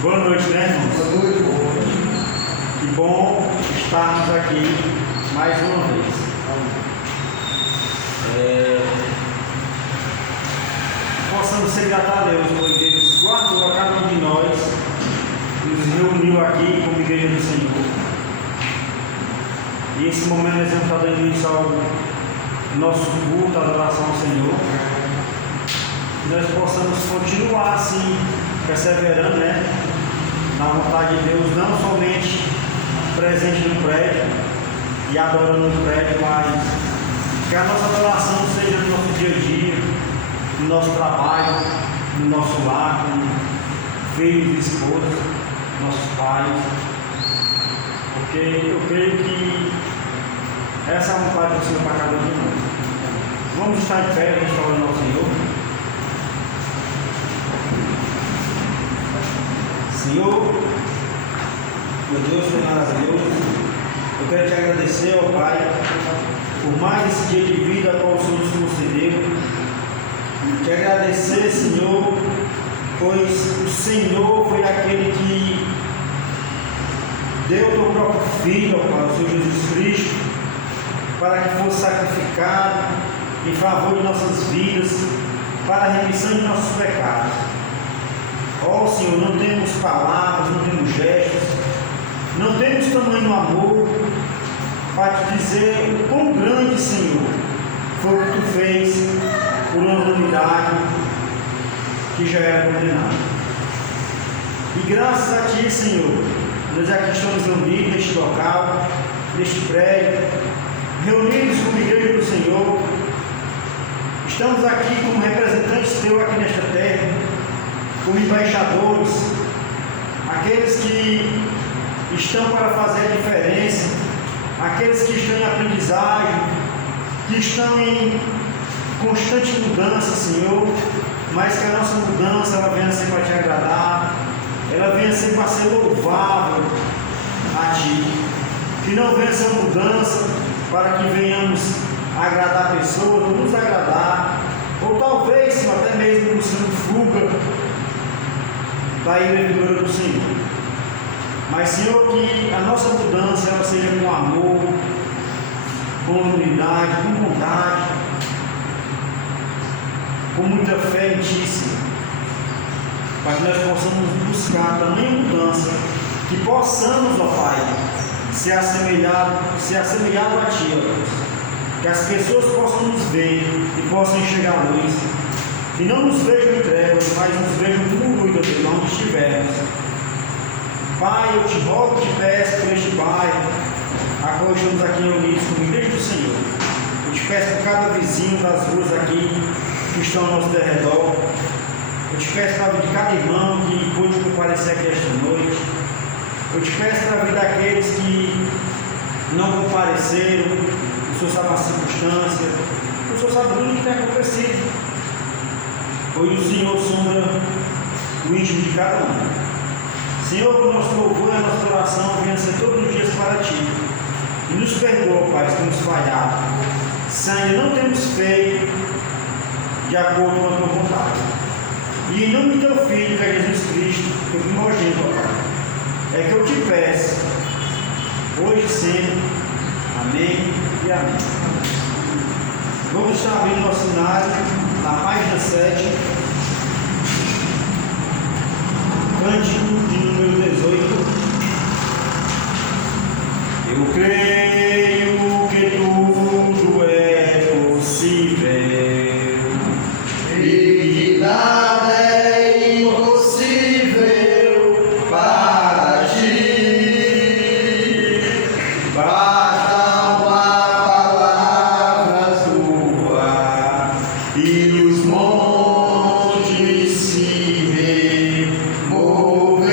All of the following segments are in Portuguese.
Boa noite, né, irmãos? Boa noite, boa noite. Que bom estarmos aqui mais uma vez. Possamos ser gratos a Deus, porque Ele guardou a cada um de nós, nos reuniu aqui como igreja do Senhor. E esse momento nós vamos estar dando início ao nosso culto, a adoração ao Senhor. Que nós possamos continuar assim, perseverando, né? Na vontade de Deus, não somente presente no prédio e adorando no prédio, mas que a nossa adoração seja no nosso dia a dia, no nosso trabalho, no nosso lar, com filhos e esposas, nossos pais, porque eu creio que essa é a vontade do Senhor para cada um de nós. Vamos estar em pé, vamos falar ao Senhor. Senhor, meu Deus, foi maravilhoso. Eu quero te agradecer, ó Pai, por mais esse dia de vida qual o Senhor nos concedeu. Te agradecer, Senhor, pois o Senhor foi aquele que deu o teu próprio Filho, ó Pai, o Senhor Jesus Cristo, para que fosse sacrificado em favor de nossas vidas, para a remissão de nossos pecados. Ó Senhor, não temos palavras, não temos gestos, não temos tamanho amor para te dizer o quão grande, Senhor, foi o que tu fez por uma humanidade que já era condenada. E graças a ti, Senhor, nós aqui estamos reunidos neste local, neste prédio, reunidos como igreja do Senhor. Estamos aqui como representantes teus aqui nesta terra, como embaixadores, aqueles que estão para fazer a diferença, aqueles que estão em aprendizagem, que estão em constante mudança, Senhor, mas que a nossa mudança ela venha a ser para te agradar, ela venha a ser para ser louvável a Ti, que não venha essa mudança para que venhamos agradar pessoas, ou nos agradar, ou talvez, Senhor, até mesmo buscando fuga da ira vindoura do Senhor. Mas, Senhor, que a nossa mudança ela seja com amor, com unidade, com bondade, com muita fé em Ti, Senhor, para que nós possamos buscar também mudança, que possamos, ó Pai, ser assemelhado a Ti, ó Deus, que as pessoas possam nos ver e possam enxergar a luz, que não nos vejam em trevas, mas nos vejam como luz, ó Deus, onde estivermos. Pai, eu te rogo e te peço por este bairro, a qual estamos aqui reunidos como igreja do Senhor. Eu te peço por cada vizinho das ruas aqui que estão ao nosso derredor. Eu te peço para a vida de cada irmão que pôde comparecer aqui esta noite. Eu te peço para a vida daqueles que não compareceram. O Senhor sabe a circunstância, o Senhor sabe tudo o que tem acontecido. Pois o Senhor sonda o íntimo de cada um. Senhor, que o nosso louvor e a nossa oração venha ser todos os dias para Ti. E nos perdoa, Pai, se temos falhado, se ainda não temos feito de acordo com a Tua vontade. E em nome do Teu Filho, que é Jesus Cristo, Teu primogênito, Pai, é que eu te peço, hoje e sempre, amém e amém. Vamos estar abrindo nosso cenário na página 7, cântico de número 18. Eu creio que tudo é possível E que nada é impossível para Ti. Basta uma palavra Tua e os montes se removerão.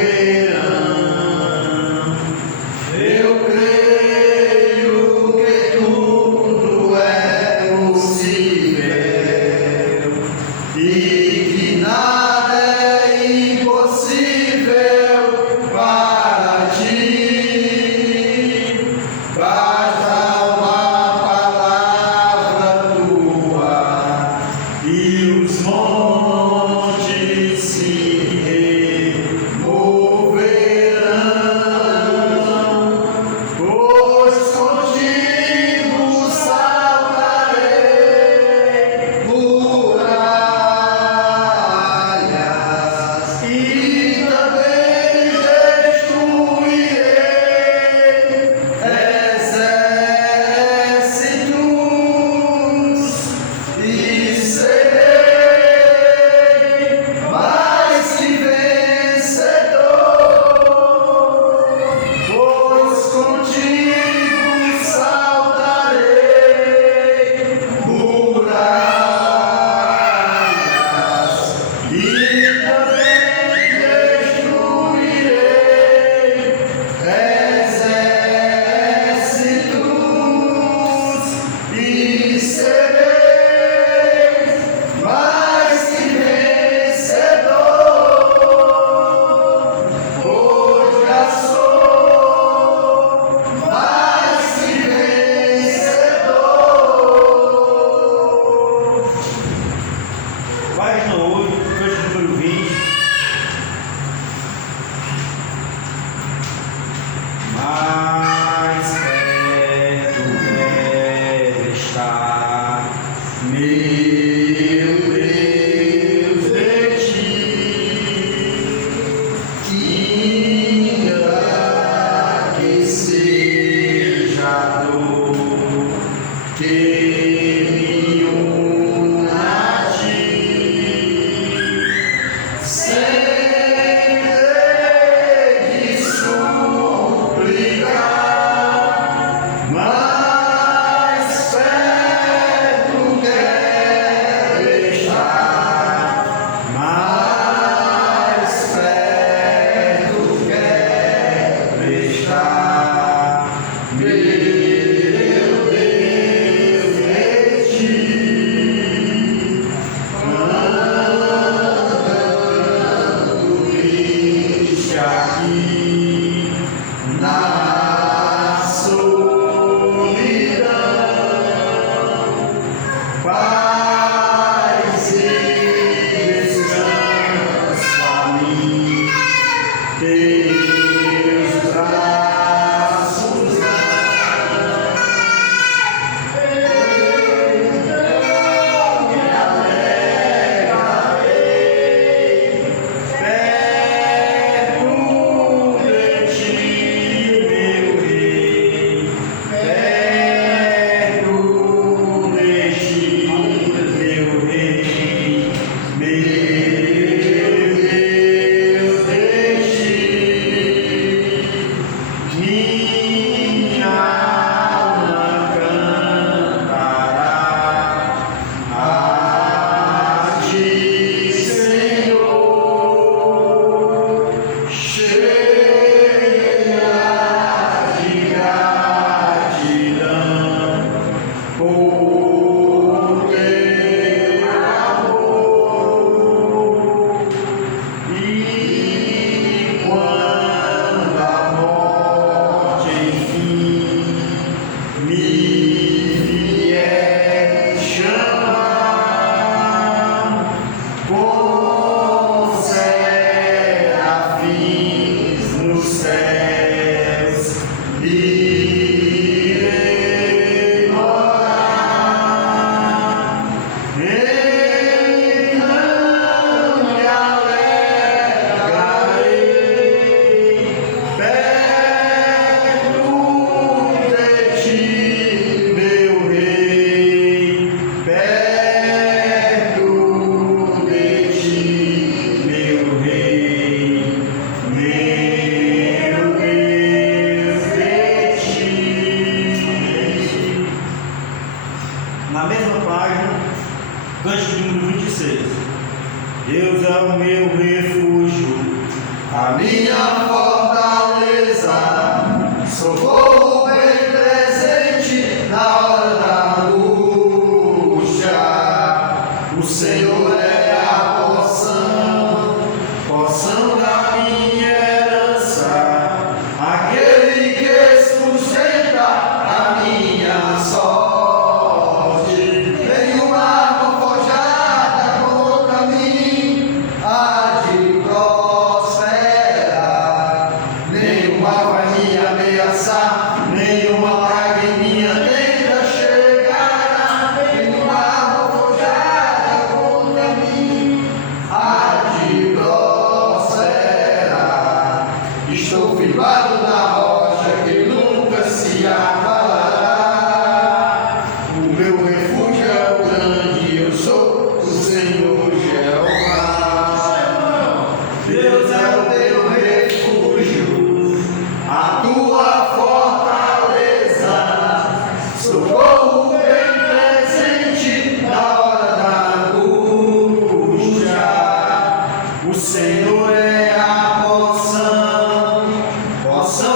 Senhor é a porção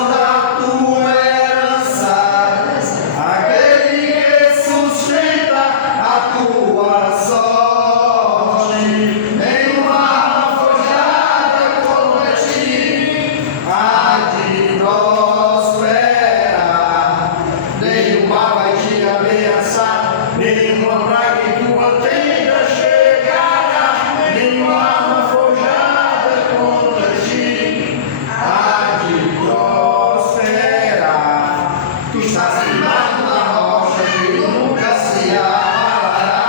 da tua herança, aquele que sustenta a tua sorte. Nenhuma arma forjada contra ti há de prosperar, nenhuma vai te ameaçar, nenhuma praga em tua tenda chegará, nenhuma arma forjada contra ti há de prosperar. Tu estás firmado na rocha que nunca se abalará.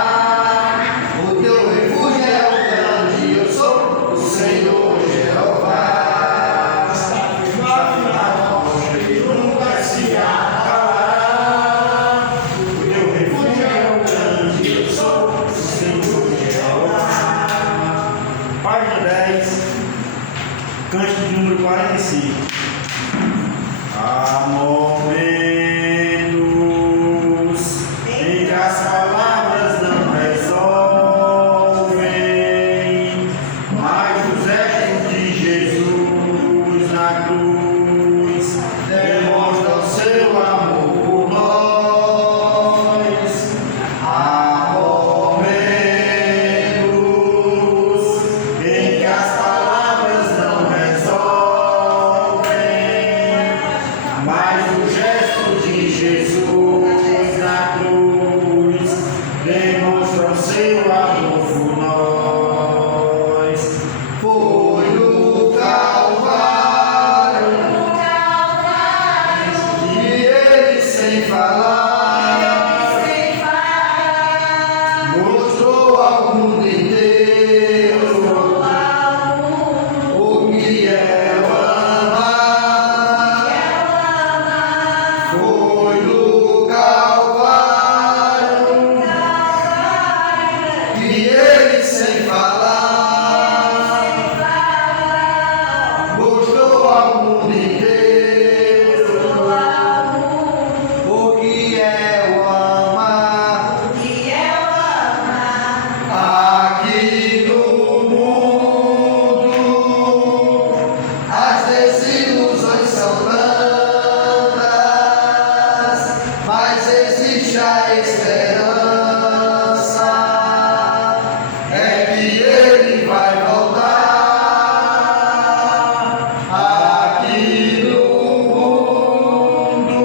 O teu refúgio é o grande, eu sou o Senhor Jeová. Está firmado na rocha que nunca se abalará. O teu refúgio é o grande, eu sou o Senhor Jeová. Página 10, cântico de número 45. Há momentos em que as palavras não resolvem, mas os ecos de Jesus na cruz demonstram seu amor por nós. Há momentos em que as palavras não resolvem, mas o gesto de Jesus na cruz demonstra seu amor por nós. Foi no Calvário e ele sem falar mostrou ao mundo inteiro o que é o amar. Foi no Calvário e ele sem falar mostrou ao mundo inteiro o que é o amar. Aqui no mundo as desilusões são tantas, mas existe a esperança, é que ele vai voltar. Aqui no mundo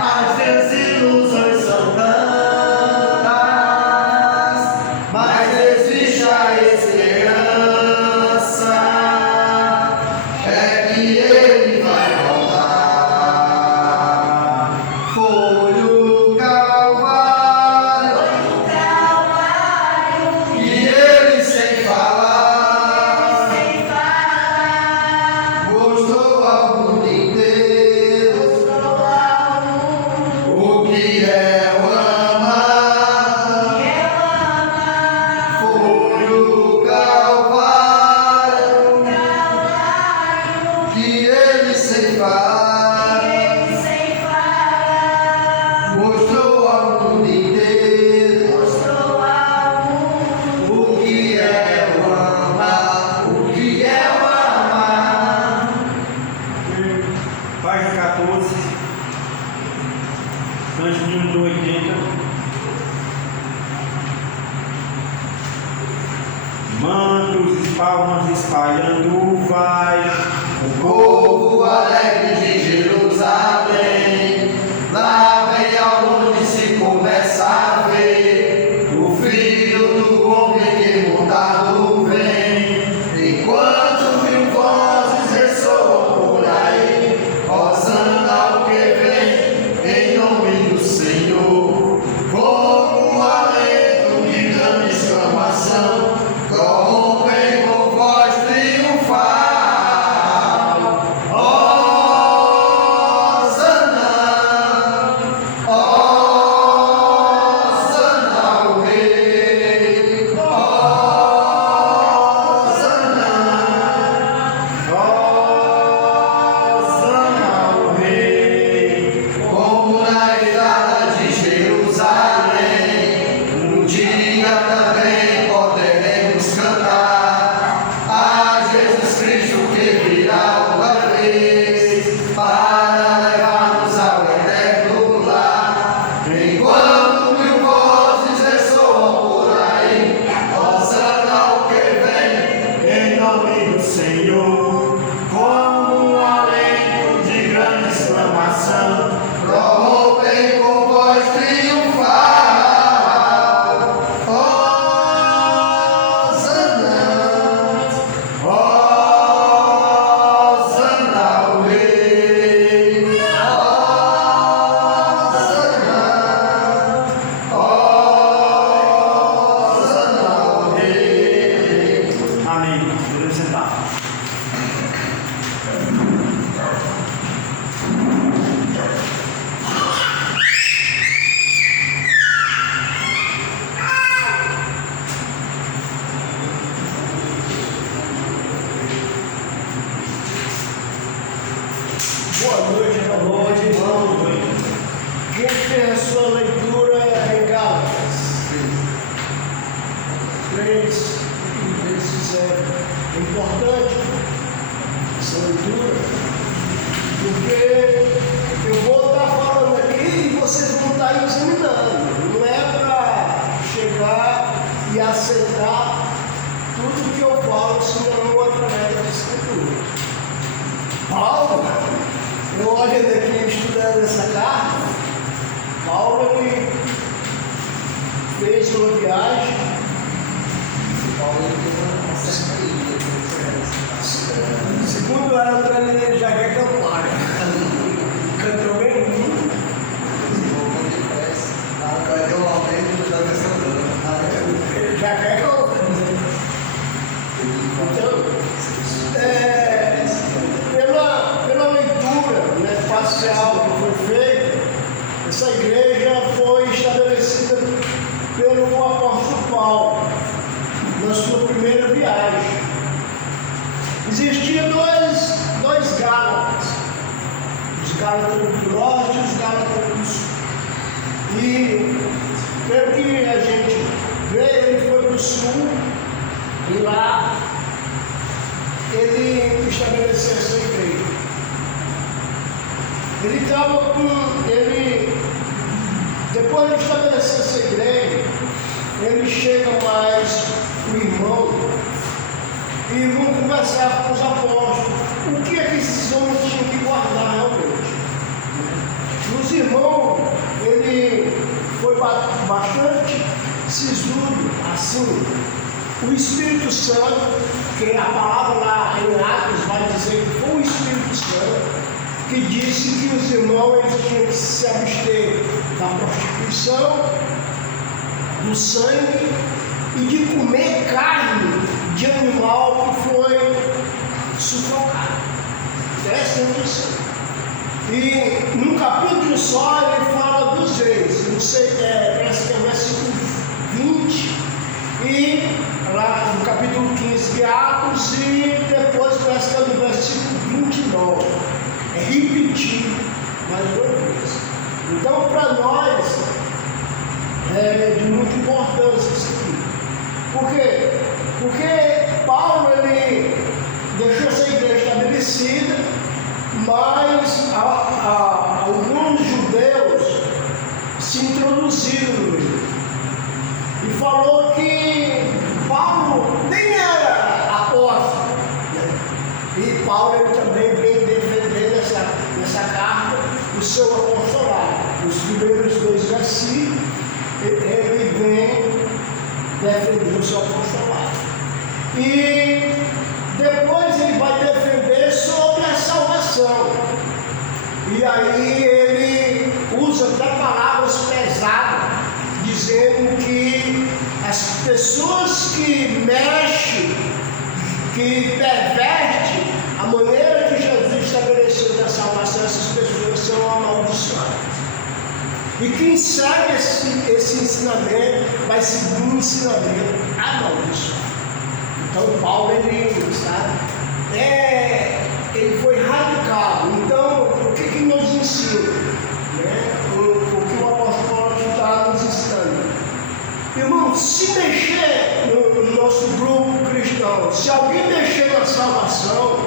as desilusões são tantas, mas existe a esperança, é que ele vai voltar. Foi o Calvário e ele sem falar mostrou ao mundo inteiro o que é o amar. Foi o Calvário que ele sem falar mostrou ao mundo inteiro o que é o amar. O que é o amar. Página 14, cântico de número 80. Mantos e palmas espalhando vai o Povo alegre de Jerusalém, lá bem ao longe se começa a ver o filho do homem que montado vem. Enquanto mil vozes ressoam por aí, Hosana ao que vem, em nome do Senhor. Como o alento de grande exclamação, corrompem com voz triunfal. nome do Senhor, como um alento de grande exclamação, prorrompem com voz triunfal. Hosana, Hosana ao Rei. Hosana, Hosana ao Rei. Amém. Podemos sentar. Boa noite, irmãos. Quem fez a sua leitura em Gálatas? 3, fizeram. É importante essa leitura, porque eu vou estar falando aqui e vocês vão estar examinando. Não é para chegar e aceitar tudo que eu falo, senão através da Escritura. Paulo, eu olhando aqui, estudando essa carta, Paulo ele fez uma viagem. Paulo fez uma certa ilha. Segundo ela, ele já quer cantar. Cantou bem muito. Ele já quer cantar. Então, pela leitura, né, parcial que foi feita, essa igreja foi estabelecida pelo apóstolo Paulo na sua primeira viagem. Existiam dois Gálatas, os Gálatas do norte e os Gálatas do sul. E pelo que a gente vê, ele foi para o sul e lá ele estabeleceu essa igreja. Depois de estabelecer essa igreja, ele chega mais o irmão e vão conversar com os apóstolos. O que é que esses homens tinham que guardar realmente? Os irmãos, ele foi bastante sisudo, assim. O Espírito Santo, que a palavra lá em Atos vai dizer que foi o Espírito Santo que disse que os irmãos eles tinham que se abster da prostituição, do sangue e de comer carne de animal que foi sufocado. Presta atenção. E num capítulo só ele fala 2 vezes. Não sei, parece que é o versículo 20 e lá no capítulo 15 de Atos e depois parece que é no versículo 29. É repetido mais uma vez. Então, para nós, é de muita importância isso aqui. Por quê? Porque Paulo, ele deixou essa igreja estabelecida, mas alguns judeus se introduziram no meio. E falou que Paulo nem era apóstolo. Né? E Paulo ele também vem defender nessa carta o seu apostolado. Os primeiros 2 versículos, ele vem defender o seu apostolado. E depois ele vai defender sobre a salvação. E aí ele usa até palavras pesadas, dizendo que as pessoas que mexem, que pervertem a maneira que Jesus estabeleceu da salvação, essas pessoas são amaldiçoadas. E quem segue esse ensinamento vai seguir um ensinamento amaldiçoado. Então Paulo ele foi radical. Então o que nos ensina? Né? O que o apóstolo Paulo está nos ensinando? Irmão, se mexer no nosso grupo cristão, se alguém mexer na salvação,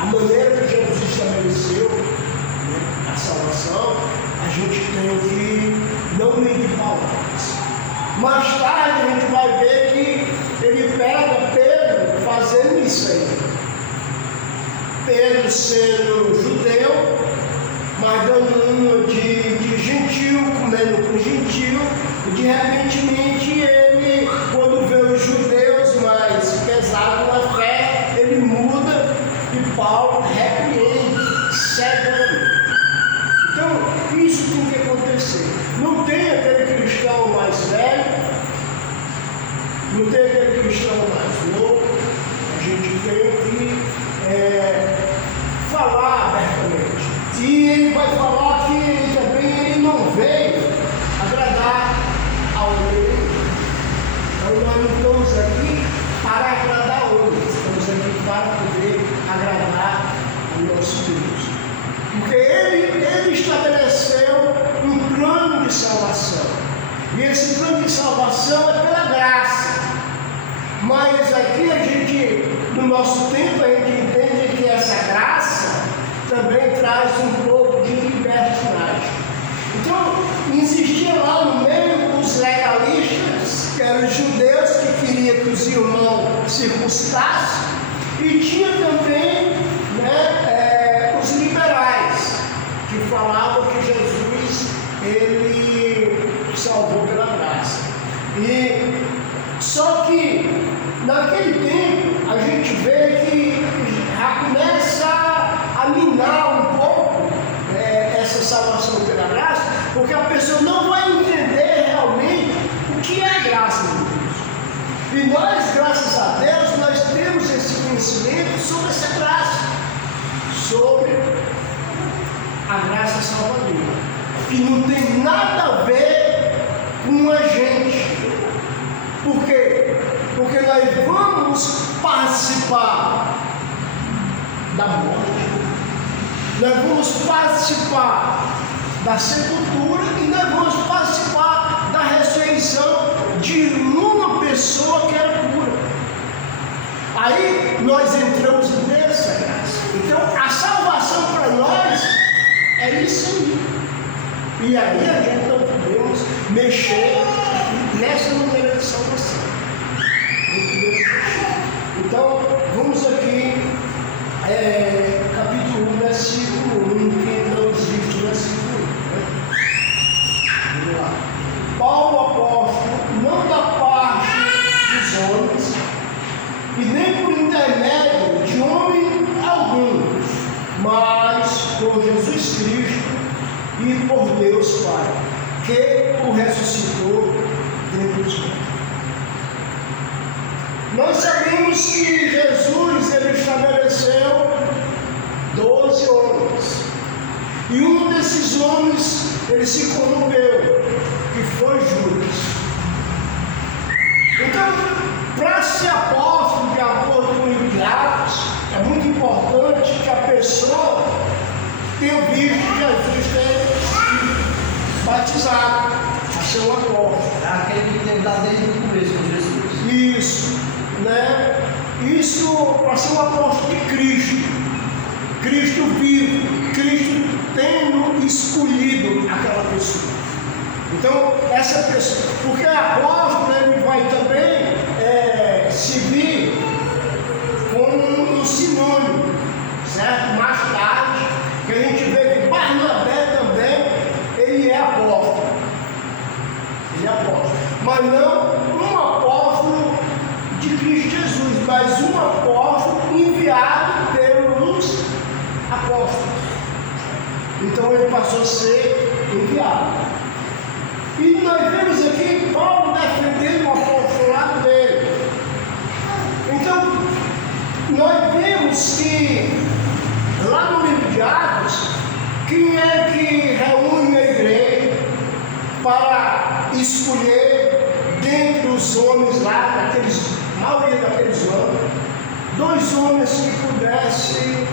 a maneira que Jesus estabeleceu, né, a salvação, a gente tem que não medir palavras. Mais tarde a gente vai ver que ele pega Pedro fazendo isso aí. Pedro sendo judeu, mas dando uma de gentil, comendo com gentil, e de repentemente ele, quando vê os judeus mais pesados na fé, ele muda e Paulo repreende severamente. Então, isso tem que acontecer. Não tem aquele cristão mais velho, não tem aquele cristão mais novo, a gente tem que falar abertamente. E ele vai falar que ele também ele não veio agradar ao outro. Então nós não estamos aqui para agradar outros, estamos aqui para poder agradar o nosso Deus. Porque ele estabeleceu um plano de salvação. E esse plano de salvação é pela graça. Mas aqui a gente, no nosso tempo, a gente entende que essa graça também traz um pouco de libertinagem. Então, existia lá no meio os legalistas, que eram os judeus que queriam que os irmãos circuncidassem, e tinha também os liberais, que falavam que Jesus ele salvou pela graça. E só que naquele tempo a gente vê que já começa a minar um pouco essa salvação pela graça, porque a pessoa não vai entender realmente o que é a graça de Deus. E nós, graças a Deus, nós temos esse conhecimento sobre essa graça, sobre a graça salvadora, que não tem nada a ver com a gente. Por quê? Porque nós vamos participar da morte, nós vamos participar da sepultura e nós vamos participar da ressurreição de uma pessoa que era pura. Aí nós entramos nessa graça. Então a salvação para nós é isso aí. E aí a gente não podemos mexer nessa maneira de salvação. Então, vamos aqui, capítulo 1, versículo 1, que não existe o versículo 1. Vamos lá. Paulo, apóstolo, não da parte dos homens, e nem por intermédio de homem algum, mas por Jesus Cristo e por Deus Pai, que o ressuscitou dentre os mortos. Nós sabemos que Jesus ele estabeleceu 12 homens. E um desses homens ele se corrompeu, que foi Judas. Então, para ser apóstolo, de acordo com Atos, é muito importante que a pessoa tenha visto Jesus ter sido batizado, a ser um apóstolo. É aquele que teve lá desde o começo com Jesus. Isso, Isso para ser um apóstolo de Cristo. Cristo vivo, Cristo tendo escolhido aquela pessoa. Então, essa pessoa, porque apóstolo ele vai também servir como um sinônimo, certo? Mais tarde, que a gente vê que Barnabé também, ele é apóstolo. Ele é apóstolo. Mas não um apóstolo de Cristo Jesus, mas um apóstolo enviado pelos apóstolos. Então ele passou a ser enviado. E nós vemos aqui Paulo defendendo o apostolado dele. Então, nós vemos que lá no livro de Atos, quem é que reúne a igreja para escolher dentre os homens lá, a maioria daqueles homens, dois homens que pudessem,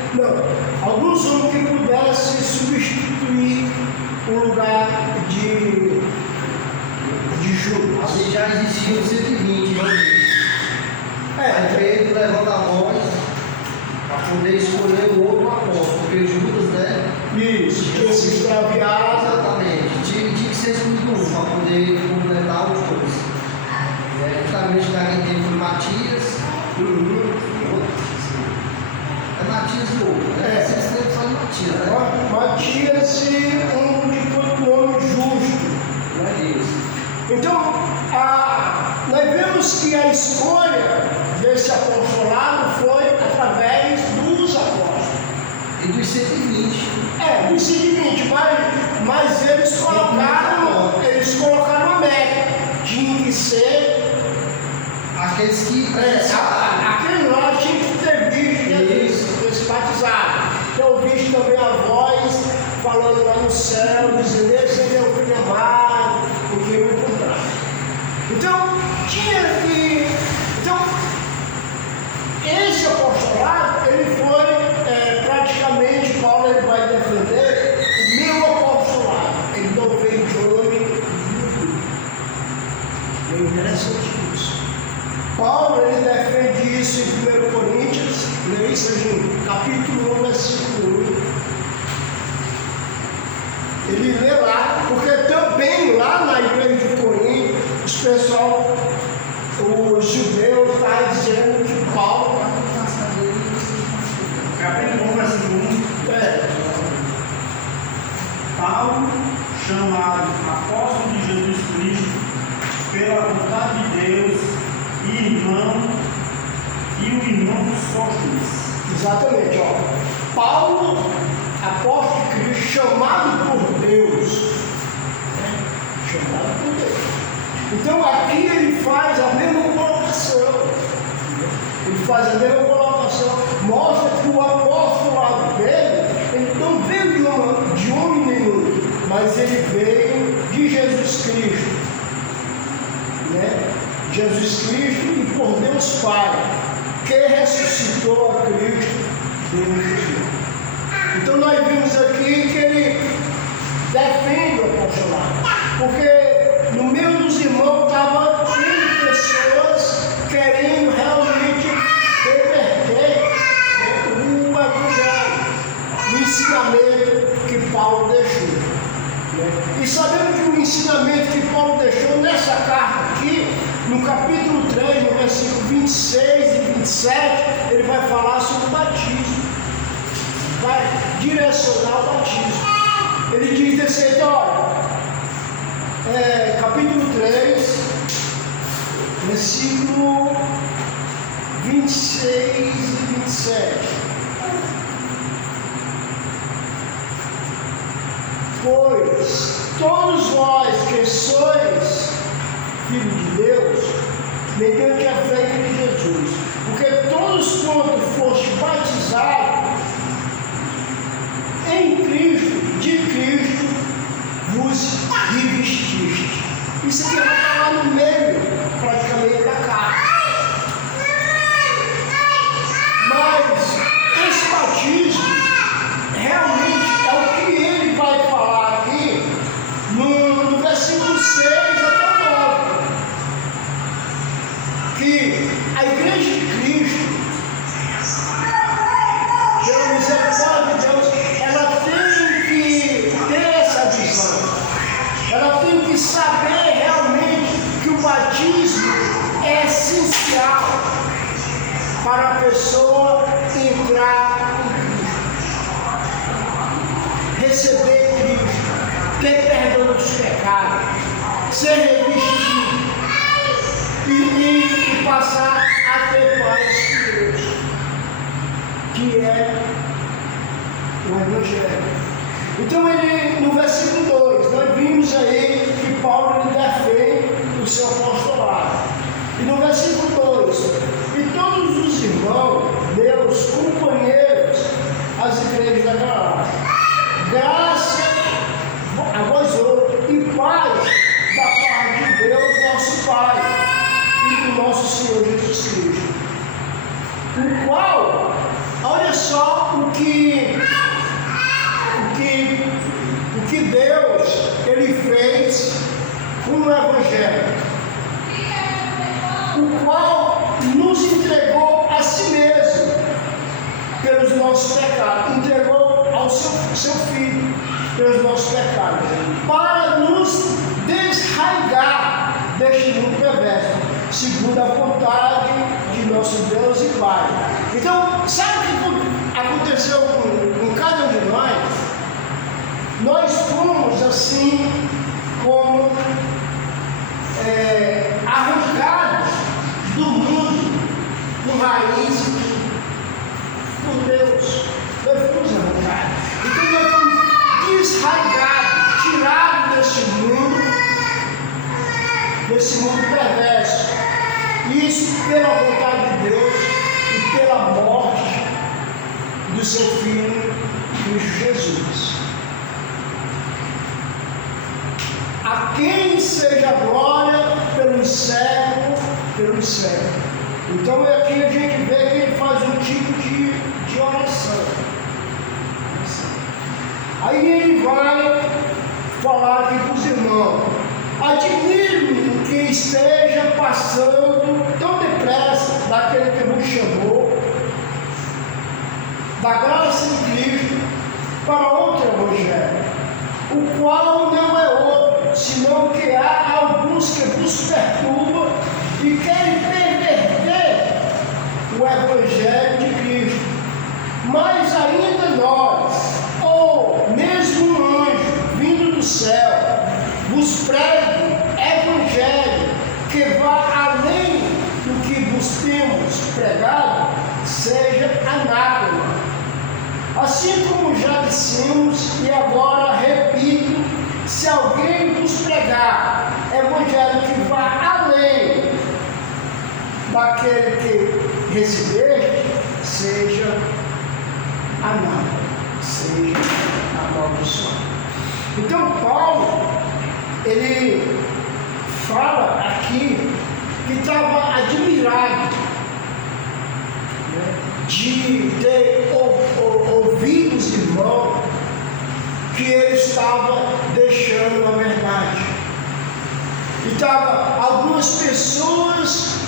alguns homens que pudessem substituir o lugar de Judas. Ali já existiam 120 homens. Aí Pedro levanta a voz para poder escolher o outro apóstolo, porque Judas, Isso, tinha se extraviado. Exatamente, tinha que ser escolhido um para poder completar os dois. Justamente naquele tempo foi Matias, tornou-se um homem justo. Então, nós vemos que a escolha desse apostolado foi através dos apóstolos. E dos 120. Dos 120, mas eles colocaram a meta. Tinha que ser Aqueles que aquele lá tinha que ter visto esse batizado. Então visto também a voz falando lá no céu, dizendo: esse é meu filho amado, o que me encontrar. Então tinha que. Então, esse apostolado, ele foi praticamente, Paulo ele vai defender o meu apostolado. Ele não veio de homem. É interessante isso. Paulo ele defende isso em 1 Coríntios, leia isso em capítulo 1, versículo 1. Ele lê lá, porque também lá na igreja de Corinto, os judeus estavam dizendo que Paulo, Capítulo 1, versículo 1. Paulo, chamado apóstolo de Jesus Cristo, pela vontade de Deus, e o irmão Sóstenes. exatamente, Paulo, apóstolo de Cristo, chamado por Deus. Chamado por Deus. Então aqui ele faz a mesma colocação. Mostra que o apóstolo dele, ele não veio de homem nenhum, mas ele veio de Jesus Cristo. Jesus Cristo e por Deus Pai, que ressuscitou a Cristo Deus. Então nós vimos aqui que ele defende o apostolado, porque no meio dos irmãos estavam pessoas querendo realmente reverter o evangelho, o ensinamento que Paulo deixou. E sabendo que o ensinamento que Paulo deixou nessa carta aqui, no capítulo 3, no versículo 26 e 27, ele vai falar sobre o batismo. Vai direcionar o batismo. Ele diz desse jeito, capítulo 3, versículo 26 e 27. Pois todos vós que sois filhos de Deus, mediante a fé em Jesus, porque todos quanto foste batizados em Cristo, de Cristo, vos revestiste. Isso aqui vai estar lá no meio, praticamente, da carta. Mas esse batismo realmente é o que ele vai falar aqui no versículo 6 até o 9. Que a igreja de Cristo, pela misericórdia de Deus, ela tem que ter essa visão. Ela tem que saber realmente que o batismo é essencial para a pessoa entrar em Cristo, receber Cristo, ter perdão dos pecados, ser revestido e passar a ter paz com Deus, que é o Evangelho. Então ele, no versículo 2, nós vimos aí que Paulo ele defende o seu apostolado. E no versículo 2, e todos os irmãos, meus companheiros, as igrejas da Galácia, graça a vós outros e paz da parte de Deus, nosso Pai, e do nosso Senhor Jesus Cristo. O qual, olha só o que Deus ele fez com o Evangelho, o qual nos entregou a si mesmo pelos nossos pecados, entregou ao seu Filho pelos nossos pecados, para nos desraigar deste mundo perverso, segundo a vontade de nosso Deus e Pai. Então, sabe o que aconteceu com cada um de nós? nós fomos assim como arrancados do mundo com raízes por Deus. Nós fomos arrancados. Então nós fomos desraigados, tirados desse mundo perverso. Isso pela vontade de Deus e pela morte do seu Filho, Cristo Jesus. A quem seja a glória pelos séculos, pelos séculos. Então aqui a gente vê que ele faz um tipo de oração. Aí ele vai falar aqui para os irmãos: admiro-me que esteja passando tão depressa daquele que nos chamou, da graça de Cristo, para outro evangelho, o qual não é outro, senão que há alguns que vos perturbam e querem perverter o evangelho de Cristo. Mas ainda nós, ou mesmo um anjo vindo do céu, vos pregue evangelho que vá além do que vos temos pregado, seja anátema. Assim como já dissemos e agora repito, se alguém vos pregar evangelho que vá além daquele que recebeste, seja anátema, seja amaldiçoado. Então Paulo, ele fala aqui que estava admirado, né, de ter ouvido os irmãos que ele estava deixando a verdade. E estava algumas pessoas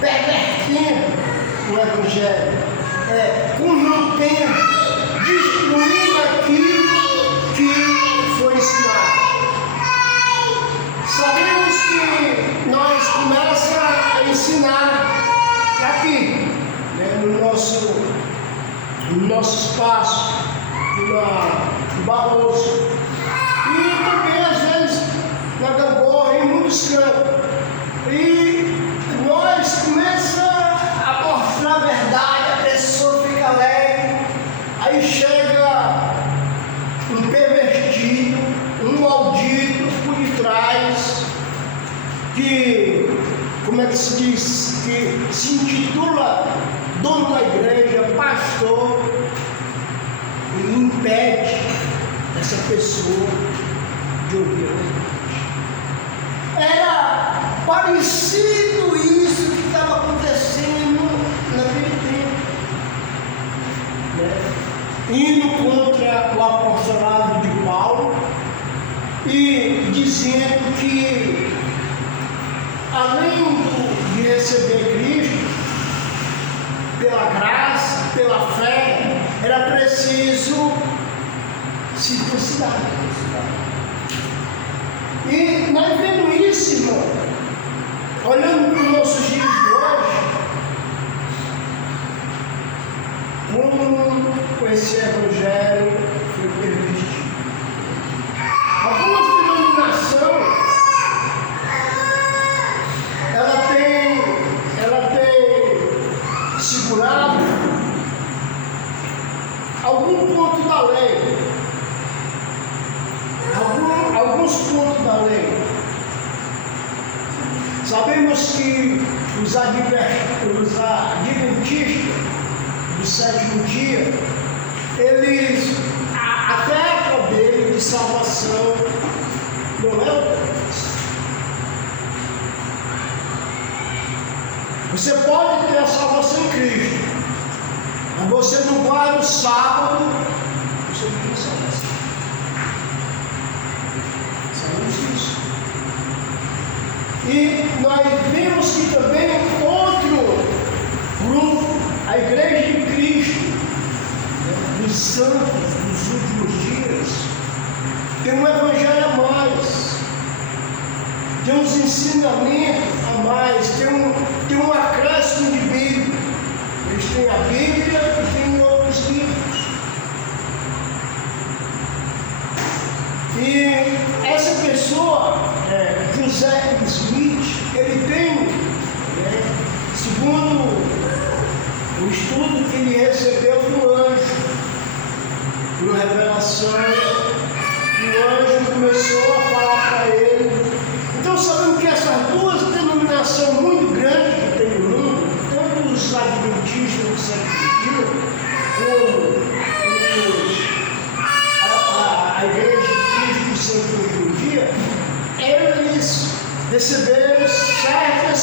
pervertendo o evangelho, corrompendo, destruindo aquilo que foi ensinado. Sabemos que nós começamos a ensinar aqui, né, no nosso espaço, no Barroso, e também às vezes na Gangorra, em muitos campos. E nós começamos a mostrar a verdade, a pessoa fica alegre, aí chega um pervertido, um maldito por detrás, que, como é que se diz, que se intitula dono da igreja, pastor, e impede essa pessoa de ouvir a verdade. Era parecido isso que estava acontecendo naquele tempo, né? Indo contra o apostolado de Paulo e dizendo que, além de receber Cristo, pela graça, pela fé, era preciso circuncidar. E nós vendo isso, irmão, olhando para os nossos dias de hoje, como esse evangelho foi pervertido. Algumas denominações, ela tem segurado algum ponto da lei, alguns pontos da lei. Sabemos que os adventistas do sétimo dia, eles, a tecla dele de salvação não é o Deus. Você pode ter a salvação em Cristo, mas você não vai no sábado, você não tem salvação. Sabemos isso. E nós vemos que também outro grupo, a Igreja de Cristo, dos santos dos últimos dias, tem um evangelho a mais, tem uns ensinamentos a mais, tem um acréscimo de Bíblia. Eles têm a Bíblia e têm outros livros. E essa pessoa, José Smith, ele tem, segundo o estudo que ele recebeu do anjo, uma revelação, e o anjo começou a falar para ele. Então sabemos que essas duas denominações muito grandes que tem no mundo, tanto os adventistas do sétimo dia, como a igreja de Cristo do sétimo dia, eles receberam certas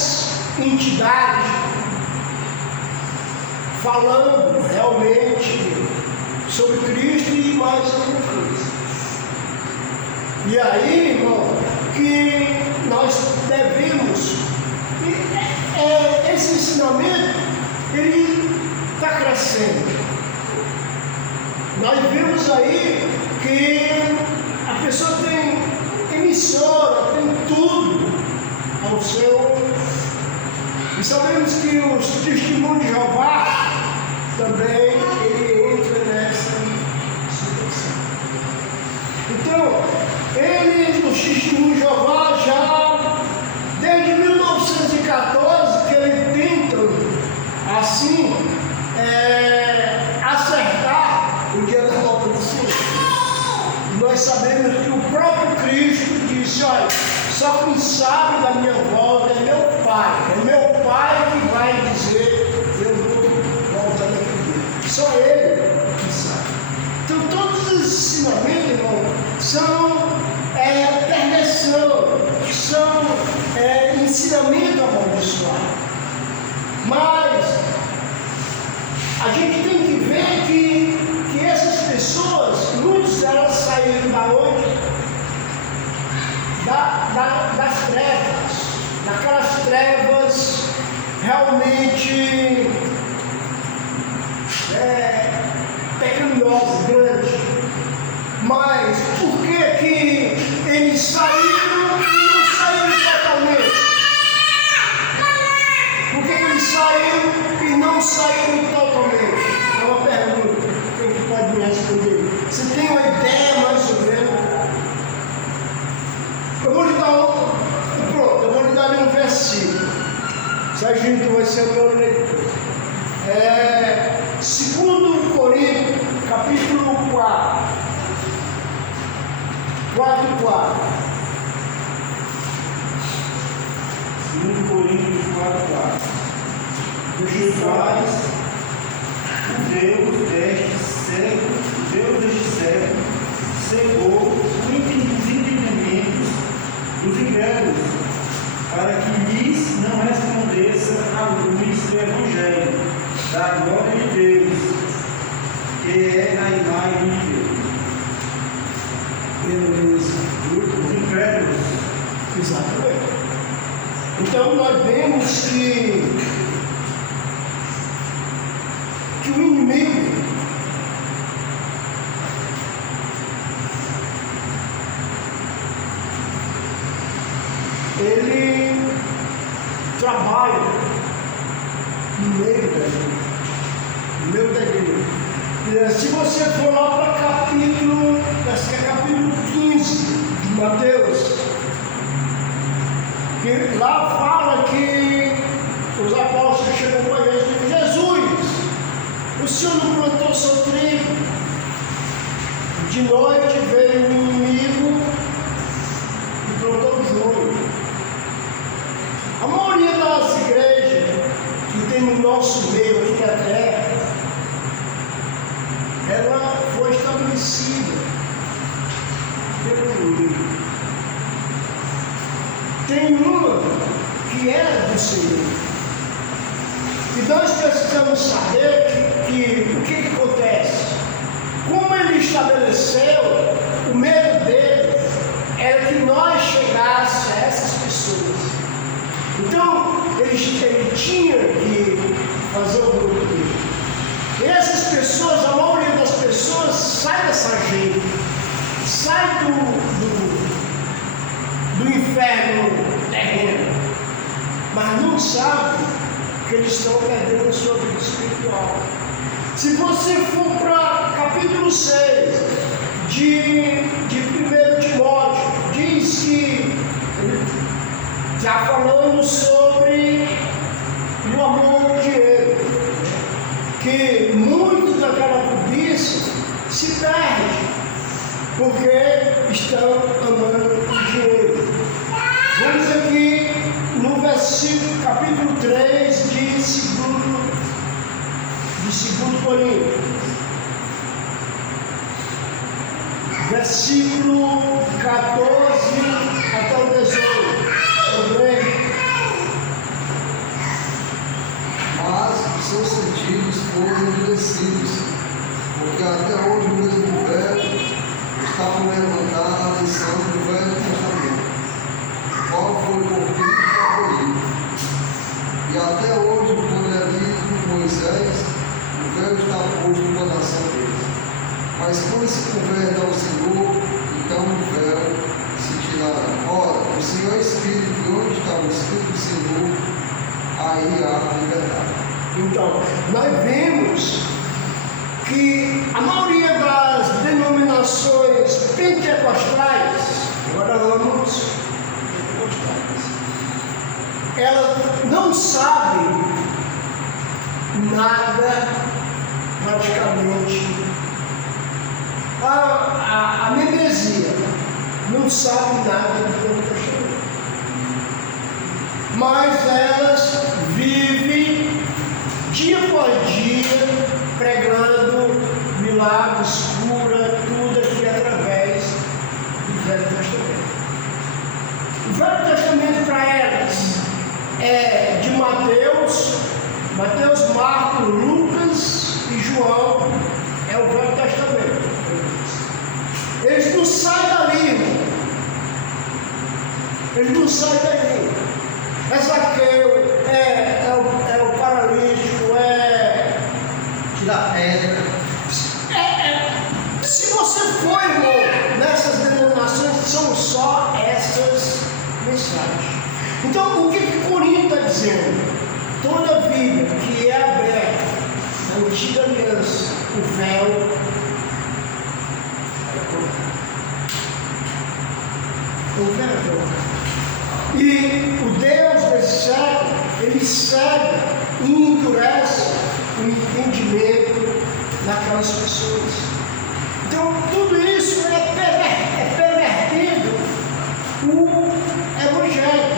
entidades falando realmente sobre Cristo e mais alguma coisa. E aí, irmão, que nós devemos, esse ensinamento, ele está crescendo. Nós vemos aí que a pessoa tem emissora, tem tudo ao seu. E sabemos que os testemunhos de Jeová também ele entra nessa situação. Então, eles, os testemunhos de Jeová, já desde 1914 que eles tentam assim acertar o dia da volta do Senhor. E nós sabemos que o próprio Cristo disse: olha, só quem sabe da minha volta é meu Pai. É meu Pai que vai dizer: eu vou voltar naquele dia. Só Ele que sabe. Então todos os ensinamentos, irmão, são perversão, são ensinamento amaldiçoado. Mas a gente tem que ver que essas pessoas, muitas delas saíram da onde? Das trevas, daquelas trevas realmente pecaminosas, grandes. Mas por que eles saíram e não saíram totalmente? Por que eles saíram e não saíram totalmente? É uma pergunta. Quem pode me responder? Você tem uma ideia mais ou menos? Eu vou lhe dar um versículo. Sargento vai ser o meu leitor. 2 Coríntios, capítulo 4. 4:4. 2 Coríntios 4:4. Dos quais o Deus deste século cegou os entendimentos dos incrédulos, para que lhes não resplandeça a luz do Evangelho, da glória de Deus, que é a imagem de Deus. Beleza. Os incrédulos. Exatamente. Então nós vemos que o inimigo ele trabalha no meio da igreja. No meio da igreja. Se você for lá para capítulo 15 de Mateus, que lá fala que os apóstolos chegam para a igreja e dizem: Jesus, o Senhor não plantou seu trigo, de noite veio um inimigo e plantou o joio. A maioria das igrejas que tem no nosso meio aqui na terra, ela foi estabelecida pelo inimigo. Tem uma que é do Senhor. E nós precisamos saber o que acontece. Como ele estabeleceu, o medo dele era que nós chegássemos a essas pessoas. Então, ele tinha que fazer o grupo dele. E essas pessoas, a maioria das pessoas, sai dessa gente, sai do inferno terreno, mas não sabe que eles estão perdendo a sua vida espiritual. Se você for para capítulo 6 de 1 Timóteo, já falando sobre o amor ao dinheiro, que muito daquela cobiça se perde, porque estão amando o dinheiro. Vamos aqui no versículo, capítulo 3 de 2 Coríntios, versículo 14 até o 18. Mas os seus sentidos foram endurecidos, porque até hoje mesmo o velho está por levantar a lição do Velho Testamento, o qual foi corrompido e abolido. E até hoje, quando é lido Moisés, o véu está posto no coração deles. Mas quando se converte ao Senhor, então o véu se tirará. Ora, o Senhor é Espírito, e onde está o Espírito do Senhor, aí há liberdade. Então, nós vemos que a maioria das denominações pentecostais, agora vamos pentecostais, ela não sabe nada praticamente. A membresia não sabe nada do Novo Testamento, mas elas vivem dia após dia pregando milagres, cura, tudo aqui através do Velho Testamento. O Velho Testamento para elas é de Mateus, Marcos, Lucas e João, é o Velho Testamento. Eles não saem dali, irmão. Eles não saem dali. É Zaqueu, é o paralítico, Tira pedra. Se você for, irmão, nessas denominações, são só essas mensagens. Então, o que Corinto está dizendo? Toda vida que é aberta na antiga aliança, o véu, e o Deus desse século, ele cega e endurece o entendimento daquelas pessoas. Então, tudo isso é pervertido o Evangelho.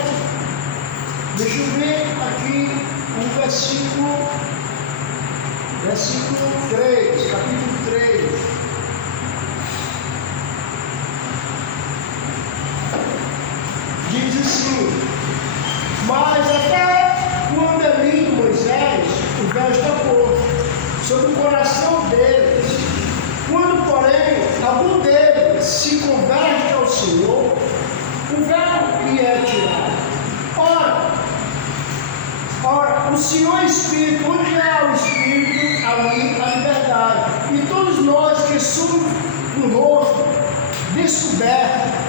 Deixa eu ver aqui o versículo 3, capítulo 3. Diz assim: mas até quando é lido Moisés, o véu está posto sobre o coração deles. Quando, porém, algum deles se converte ao Senhor, o véu lhe é tirado. Ora, o Senhor é Espírito, onde há o Espírito, ali a liberdade. E todos nós que somos com o rosto descoberto,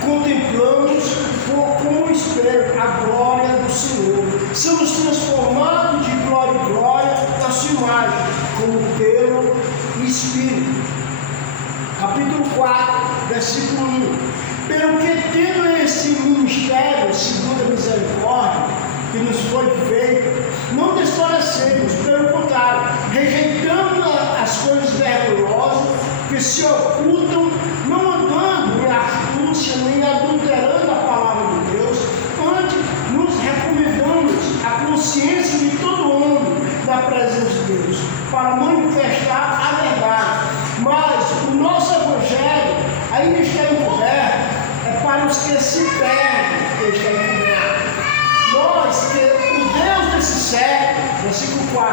contemplamos como um espelho a glória do Senhor. Somos transformados de glória em glória na sua imagem, como pelo Espírito. Capítulo 4, versículo 1. Pelo que tendo esse ministério, segundo a misericórdia que nos foi feito, não desfalecemos, pelo contrário, rejeitando as coisas vergonhosas que se ocultam, não andando em astúcia, nem adulterando a palavra de Deus, antes nos recomendamos a consciência de todo homem da presença de Deus, para manifestar a verdade. Mas o nosso Evangelho ainda está encoberto, é para os que se perdem que está encoberto. Nós, que o Deus desse século, versículo 4,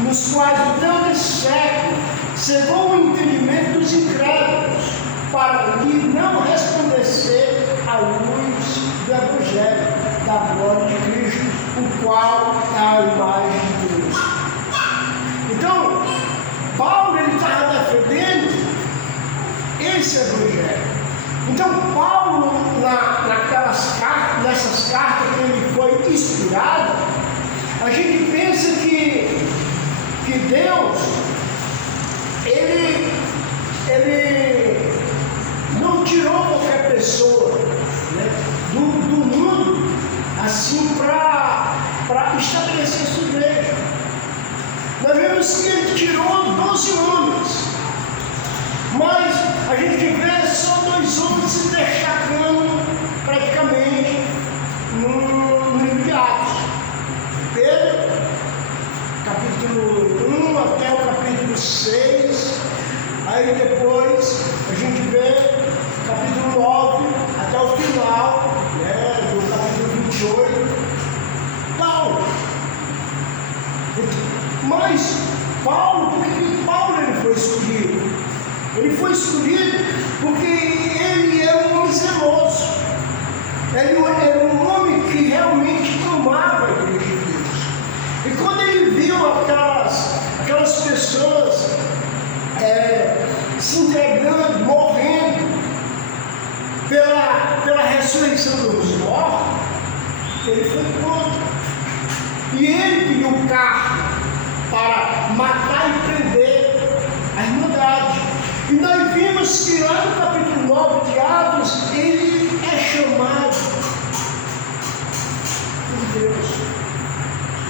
nos quais o Deus desse século cegou o entendimento dos incrédulos, para lhe não resplandecer a luz do Evangelho, da glória de Cristo, o qual é a imagem de Deus. Então, Paulo estava defendendo esse Evangelho. Então, Paulo, nessas cartas que ele foi inspirado, a gente pensa que Deus, ele não tirou qualquer pessoa, né, do mundo vemos que ele tirou 12 homens. Mas a gente vê só 2 homens se destacando praticamente no livro de Atos. Pedro, capítulo 1 até o capítulo 6. Aí depois a gente vê capítulo 9 até o final, né, do capítulo 28. Paulo. Mas Paulo, por que Paulo ele foi escolhido? Ele foi escolhido porque ele era um homem zeloso. Ele era um homem que realmente amava a igreja de Deus. E quando ele viu aquelas pessoas se entregando, morrendo pela ressurreição dos mortos, ele foi contra. E ele pediu carta para matar e prender a Irmandade. E nós vimos que lá no capítulo 9 de Atos, ele é chamado por Deus.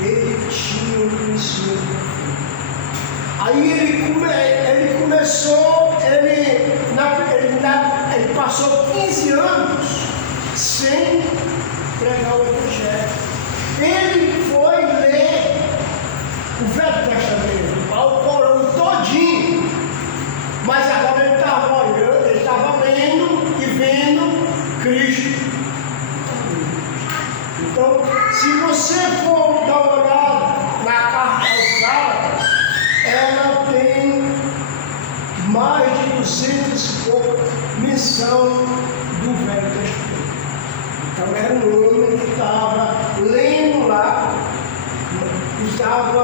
Ele tinha um conhecimento. Aí ele começou, ele passou 15 anos sem pregar o Evangelho. Ele foi ler o Velho Testamento, o Corão todinho, mas agora ele estava lendo e vendo Cristo. Então, se você for dar uma olhada na carta aos Gálatas, ela tem mais de 200 e pouco menção do Velho Testamento. Então era um homem que estava lendo lá, estava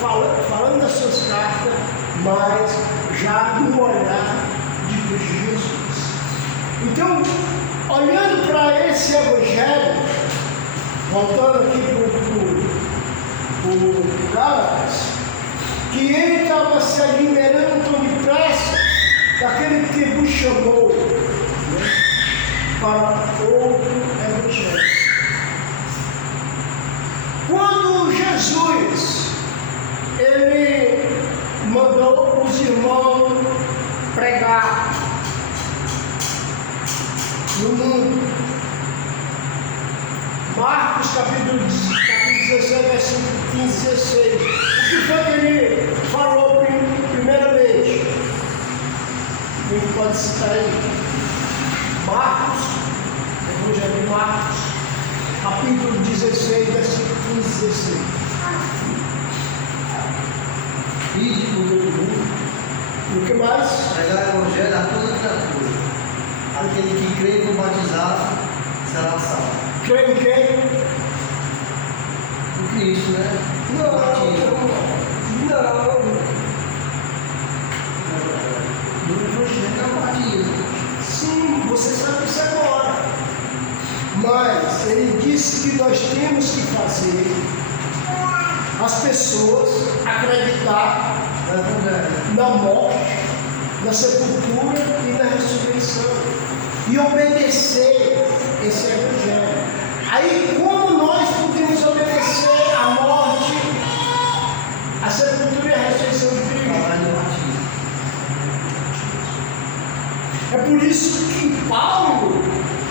falando das suas cartas, mas já no olhar de Jesus. Então, olhando para esse Evangelho, voltando aqui para o Gálatas, que ele estava se alimentando tão depressa daquele que nos chamou, né, para outro Evangelho. Quando Jesus ele mandou os irmãos pregar no mundo, Marcos capítulo 16, versículo 15 e 16. O que foi que ele falou primeiramente? Quem pode citar aí? Marcos, Evangelho de Marcos, capítulo 16, versículo 15 e 16. Ide por todo mundo, E o que mais? pregar o Evangelho a toda criatura. Aquele que crê e for batizado será salvo. Crê em quem? O Cristo, né? Não. No Evangelho é o batismo. Sim, você sabe disso agora. Mas ele disse que nós temos que fazer as pessoas acreditar É o Evangelho. na morte, na sepultura e na ressurreição. E obedecer esse Evangelho. Aí, como nós podemos obedecer a morte, a sepultura e a ressurreição de Cristo? Falar de batismo. É por isso que Paulo,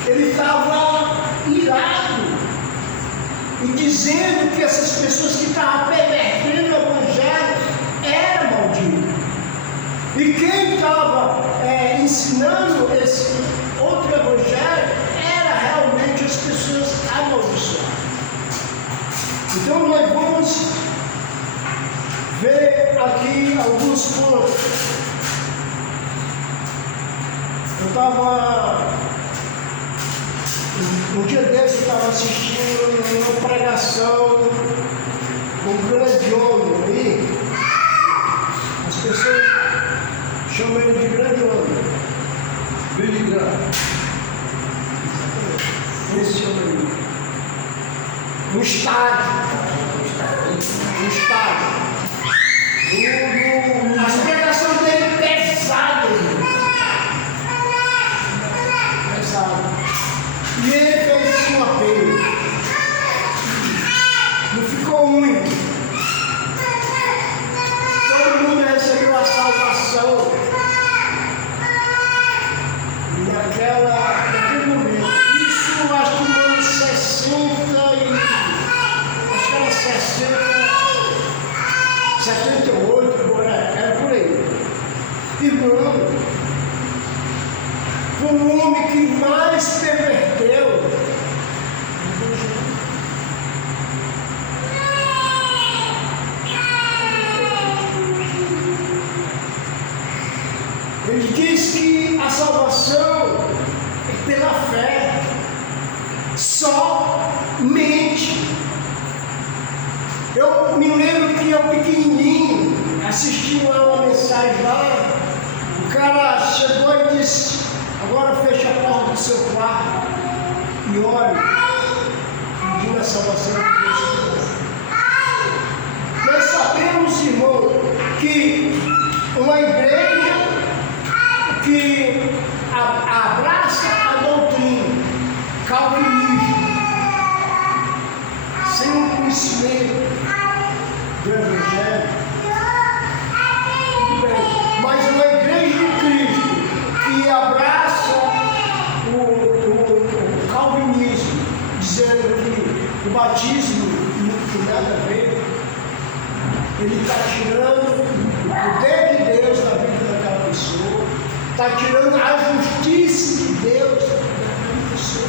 ele estava irado e dizendo que essas pessoas que estavam pervertendo o Evangelho eram malditos. E quem estava ensinando esse outro Evangelho era realmente as pessoas amaldiçoadas. Então nós vamos ver aqui alguns pontos. Eu estava, um dia desse eu estava assistindo uma pregação com um grande homem aí. As pessoas chamam ele de grande homem. Billy Graham. Esse homem aí. No estádio. As pregações dele pesadas. E ele fez um apelo. Não ficou ruim. 78, era por aí. Irmão, foi o homem que mais perverteu. Ele diz que a salvação é pela fé, somente. Eu me lembro que eu pequenininho, assistindo a uma mensagem lá, o cara chegou e disse: agora fecha a porta do seu quarto e ore, pedindo a salvação de Deus. Nós sabemos, irmão, que uma igreja que abraça a doutrina calvinista, sem o conhecimento do Evangelho, tudo bem, mas uma igreja de Cristo que abraça o calvinismo, dizendo que o batismo não tem nada a ver, ele está tirando o poder de Deus da vida daquela pessoa, está tirando a justiça de Deus daquela pessoa.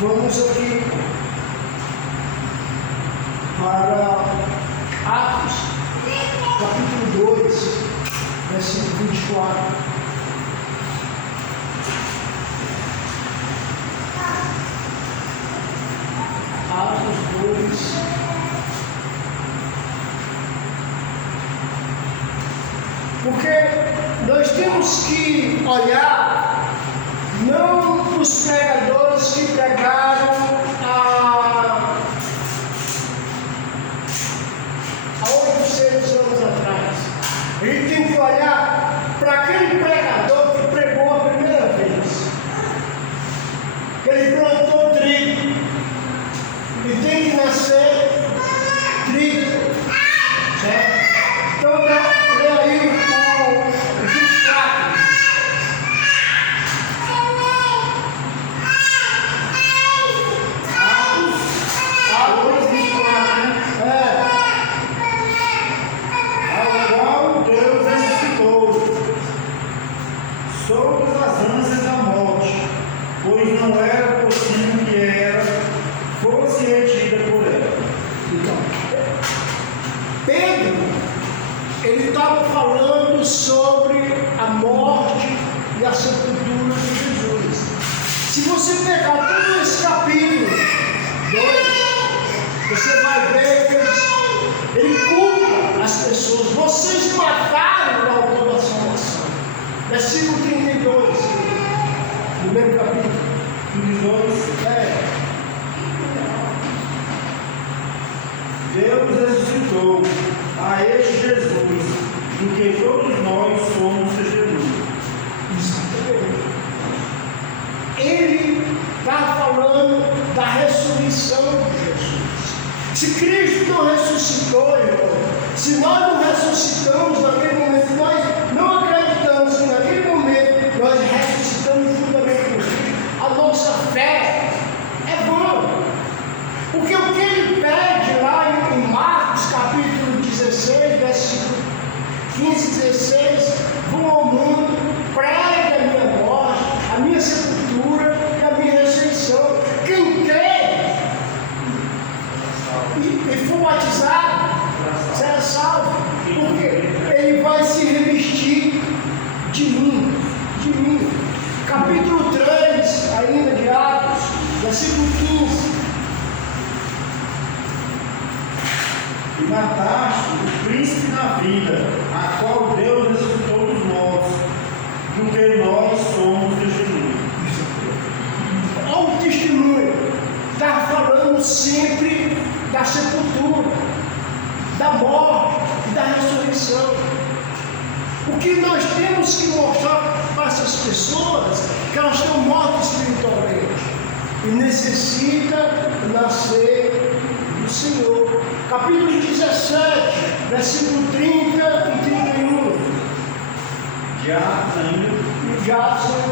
Vamos aqui para Atos, capítulo 2, versículo 24. Atos 2. Porque nós temos que olhar não para os pregadores que pregaram há 800 anos atrás. A gente tem que olhar para aquele pregador que pregou a primeira vez. Ele plantou trigo. E tem que nascer trigo. Certo? Então, lê aí os destaques. Atos 24, né? Ao qual Deus ressuscitou sobre as ânsias da morte, pois não era possível que ela fosse retida por ela. Então, Pedro, ele estava falando sobre a morte e a sepultura de Jesus. Se você pegar todo esse capítulo 2, você vai ver que ele culpa as pessoas. Vocês mataram o autor da salvação. Versículo 32, do mesmo capítulo. 32. Deus ressuscitou a este Jesus, do que todos nós somos testemunhas. Exatamente. Ele está falando da ressurreição de Jesus. Se Cristo não ressuscitou, irmão, se nós não ressuscitamos naquele momento, nós não acreditamos que naquele momento nós ressuscitamos juntamente com Cristo, a nossa fé é vã. Porque o que ele pede lá em Marcos capítulo 16, versículo 15 e 16, vão ao mundo, pregue a minha morte, a minha sepultura e a minha ressurreição. Quem crê e for batizado, será salvo. Porque ele vai se revestir de mim, de mim. Capítulo 3, ainda de Atos, versículo 15. E mataste o príncipe da vida, a qual Deus ressuscitou dos mortos, do que nós somos testemunhas. Olha o testemunho, está falando sempre da sepultura, da morte e da ressurreição. O que nós temos que mostrar para essas pessoas que elas estão mortas espiritualmente e necessitam nascer do Senhor. Capítulo 17, versículo 30 e 31. Já ainda. Já são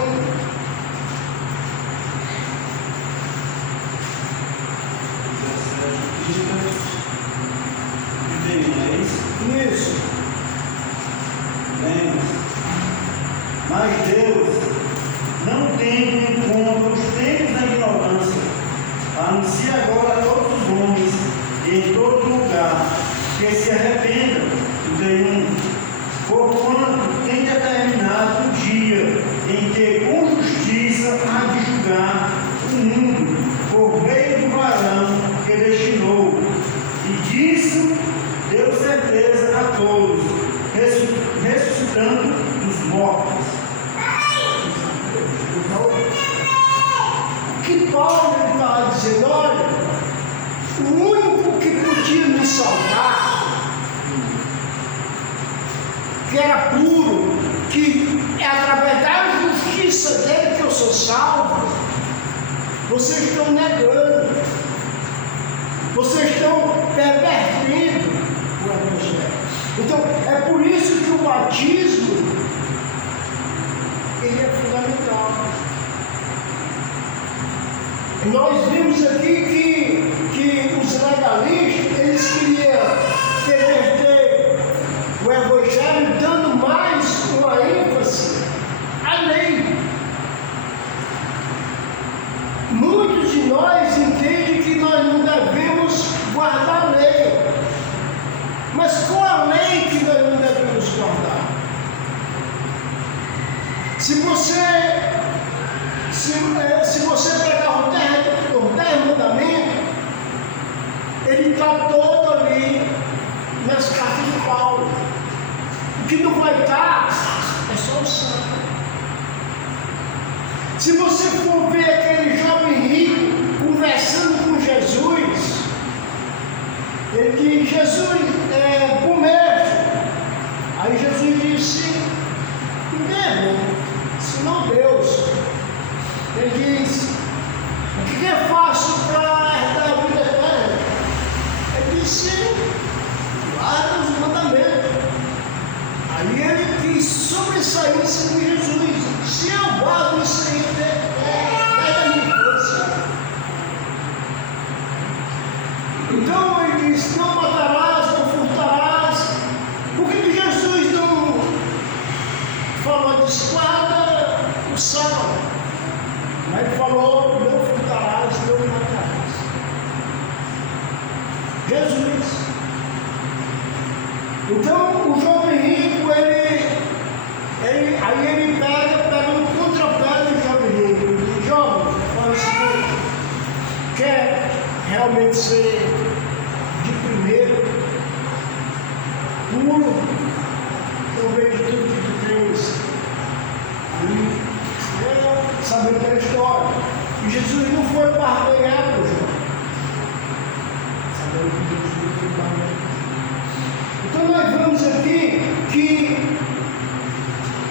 que Paulo estava dizendo, olha, o único que podia me salvar, que era puro, que é através da justiça dele que eu sou salvo, vocês estão negando, vocês estão pervertendo o Evangelho. Então, é por isso que o batismo, ele é fundamental. Nós vimos aqui que os legalistas, eles queriam perverter o Evangelho, dando mais uma ênfase à lei. Muitos de nós entendem que nós não devemos guardar a lei. Mas qual a lei que nós não devemos guardar? Se você pegar o 10 mandamentos, ele está todo ali nas cartas de Paulo. O que não vai estar é só o sangue. Se você for ver aquele jovem rico conversando com Jesus, ele diz, Jesus, bom mestre. Aí Jesus disse, mesmo, senão Deus. Ele diz, o que eu faço para herdar a vida eterna? Ele disse, guarda os mandamentos. Aí ele quis sobressair-se com Jesus. Se eu guardo isso aí, é da minha força. Então ele diz, não matarás, não furtarás. Por que Jesus não falou de espada, o sábado? Mas ele falou, não furtarás, não matarás. Jesus. Então o jovem rico, aí ele pega no contrapé do jovem rico. Ele diz, jovem, olha o seguinte, quer realmente ser de primeiro, puro, eu vejo tudo que tu tens. Aí, sabendo da história, e Jesus não foi barganhar com o jovem. Sabendo que Jesus não foi barganhar. Então nós vemos aqui que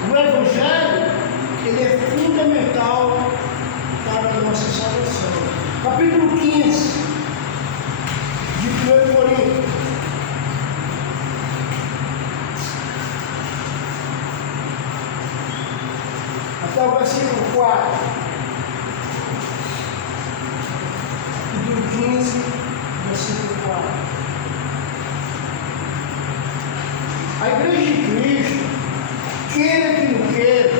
o Evangelho, ele é fundamental para a nossa salvação. Capítulo 15 de 1 Coríntios. Até o versículo 4. Capítulo 15, versículo 4. A igreja de Cristo, queira que não queira,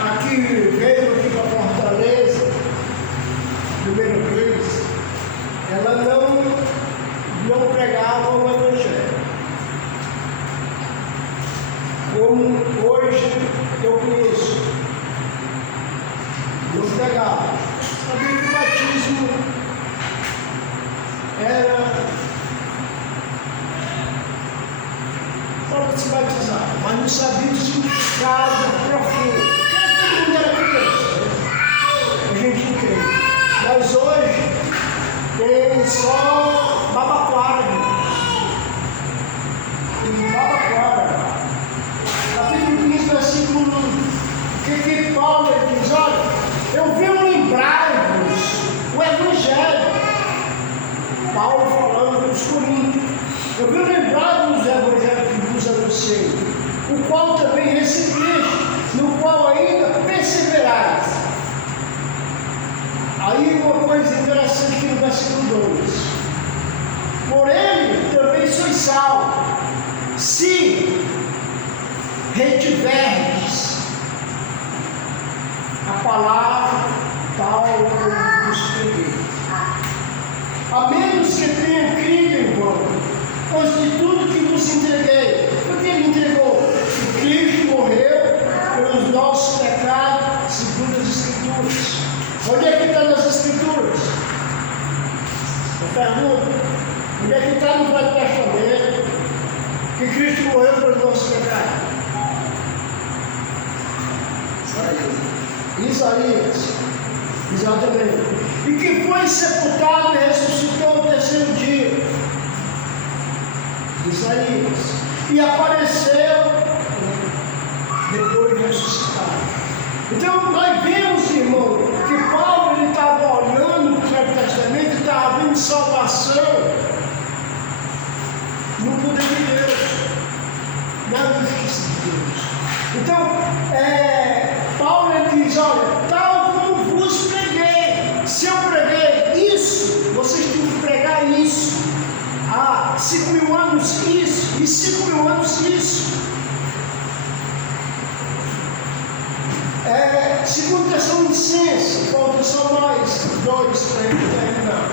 aqui veio aqui para Fortaleza, primeira vez, ela não pregava o Evangelho. Como hoje eu conheço, não pregava. Sabia que o batismo era para se batizar, mas não sabia o significado profundo. Todo mundo era criança, a gente entende. Mas hoje tem só babaquara. Tem babaquara. Capítulo 15, versículo 1. O que Paulo diz? Olha, eu venho lembrar-vos o Evangelho. Paulo falando dos Coríntios. Eu venho lembrar-vos o Evangelho que vos anunciei, o qual também recebeste, no qual ainda perseverais. Aí uma coisa interessante aqui no versículo 2. Por ele também sois salvos, se retiverdes a palavra tal como vos preguei. A menos que tenham crido em vão. Pois de tudo que vos entreguei, porque ele entregou que Cristo morreu pelos nossos pecados, segundo as Escrituras. Onde é que está nas Escrituras? Eu pergunto, onde é que está no Velho Testamento que Cristo morreu pelos nossos pecados? Isaías. Exatamente. E que foi sepultado e ressuscitou no terceiro dia. Isaías. E apareceu depois de ressuscitado. Então nós vemos, irmão, que Paulo ele estava olhando para o Velho Testamento e estava vendo salvação no poder de Deus, na justiça de Deus. Então, Paulo ele diz, olha, tal como vos preguei, se eu preguei isso, vocês têm que pregar isso. Há 5.000 anos isso, e 5.000 anos isso. Segundo Tessalonicenses, faltam só mais 2 para a gente terminar.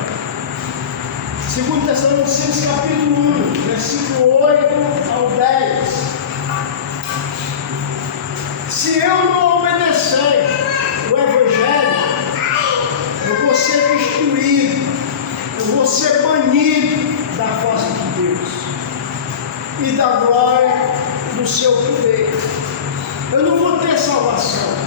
Segundo Tessalonicenses capítulo 1, versículo 8 ao 10. Se eu não obedecer o Evangelho, eu vou ser destruído, eu vou ser banido da face de Deus e da glória do seu poder. Eu não vou ter salvação.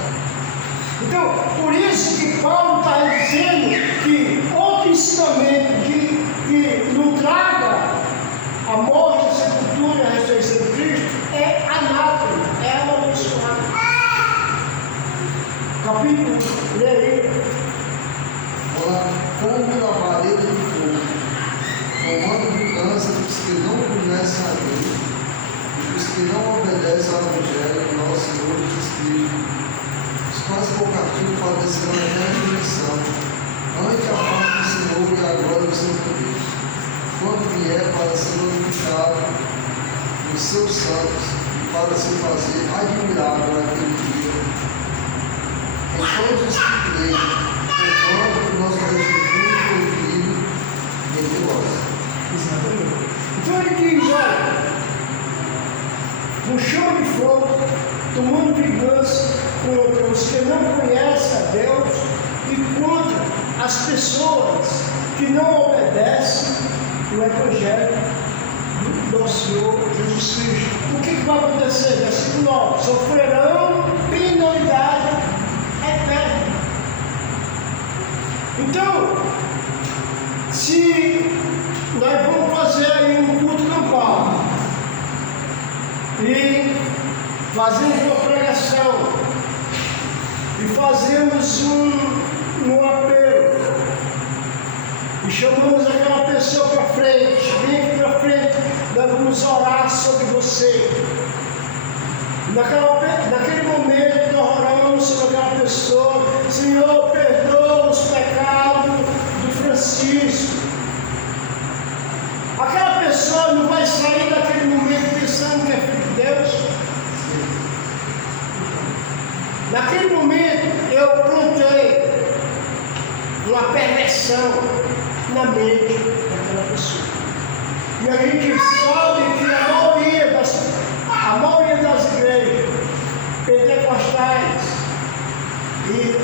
Então, por isso que Paulo está dizendo que outro ensinamento que não traga a morte, a sepultura e a ressurreição de Cristo é anátema, é amaldiçoado. Capítulo 1, leia. Como na parede de fogo, tomando vingança dos que não conhecem a Deus e dos que não obedecem ao Evangelho de nosso Senhor Jesus Cristo, os quais por castigo padecerão a eterna punição, ante a parte do Senhor e a glória do seu poder, quando vier para ser glorificado nos seus santos e para se fazer admirável naquele dia. Em todos os que creem, enquanto o nosso testemunho foi vivo entre vós. Exatamente. Então ele diz, olha, com chama de fogo, tomando vingança contra os que não conhecem a Deus e contra as pessoas que não obedecem o Evangelho do nosso Senhor Jesus Cristo. O que vai acontecer? Versículo 9: sofrerão penalidade eterna. Então, se nós vamos fazer aí um culto campal e fazemos uma pregação e fazemos um apelo e chamamos aquela pessoa para frente, vem aqui para frente, nós vamos orar sobre você. Naquele momento nós oramos sobre aquela pessoa. Senhor, perdoa os pecados do Francisco. Aquela pessoa não vai sair daquele momento pensando que é filho de Deus. Naquele momento eu plantei uma perversão na mente daquela pessoa. E a gente sabe que a maioria das igrejas pentecostais e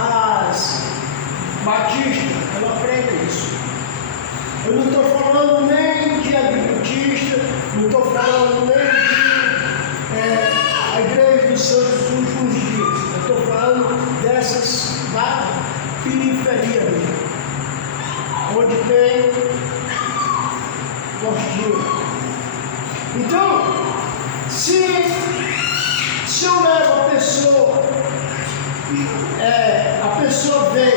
as batistas, ela prega isso. Eu não estou falando nem de adventista, não estou falando nem de a igreja dos santos dos últimos dias. Eu estou falando dessas da periferia mesmo, onde tem postura. Então, se eu levo a pessoa vê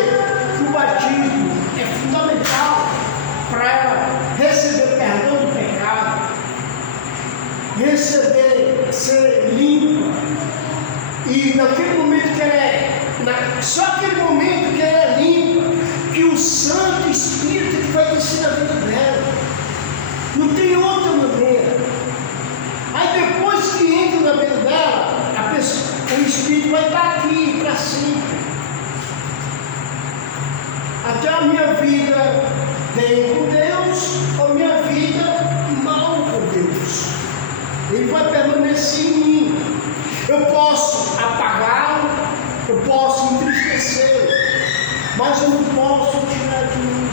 que o batismo é fundamental para ela receber perdão do pecado, ser limpa, e naquele momento que ela só aquele momento que ela é limpa, que o Santo Espírito vai descer na vida dela, não tem outra maneira. Aí depois que entra na vida dela, o Espírito vai estar aqui para sempre. Até a minha vida bem com Deus, ou a minha vida mal com Deus. Ele vai permanecer em mim. Eu posso apagá-lo, eu posso entristecê-lo, mas eu não posso tirar de mim.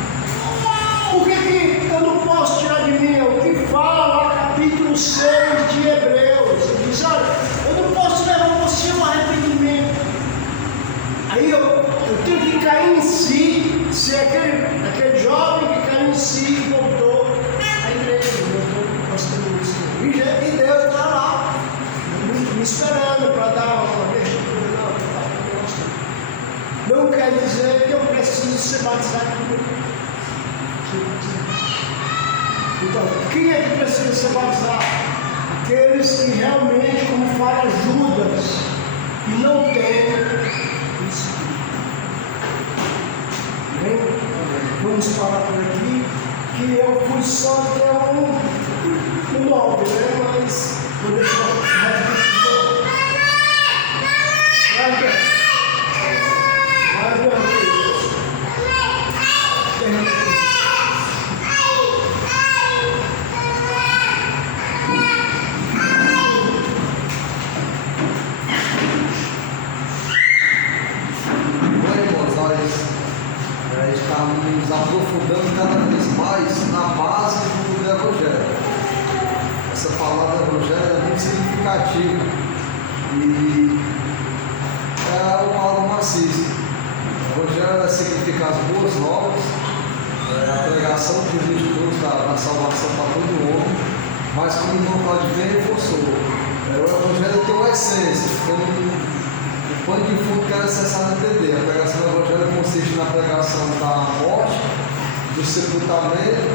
Por que eu não posso tirar de mim? É o que fala capítulo 6 de Hebreus. Ele diz, olha, eu não posso levar você ao arrependimento. Aí eu tenho que que caiu em si, se aquele jovem que caiu em si e voltou à igreja, voltou gostando disso. E Deus está lá, me esperando para dar uma vez. Não quer dizer que eu preciso ser batizado comigo. Então, quem é que precisa ser batizado? Aqueles que realmente, como fala Judas, não têm Espírito. Bem, vamos falar por aqui que eu fui só até um 9, né? Mas vou deixar estamos aprofundando cada vez mais na base do Evangelho. Essa palavra Evangelho é muito significativa e é uma palavra marxista. O Evangelho significa as boas novas, a pregação de Jesus da salvação para todo homem, mas como o irmão Claudio bem reforçou, o Evangelho tem uma essência, tem o pano de fundo que é necessário entender. A pregação do Evangelho consiste na pregação da morte, do sepultamento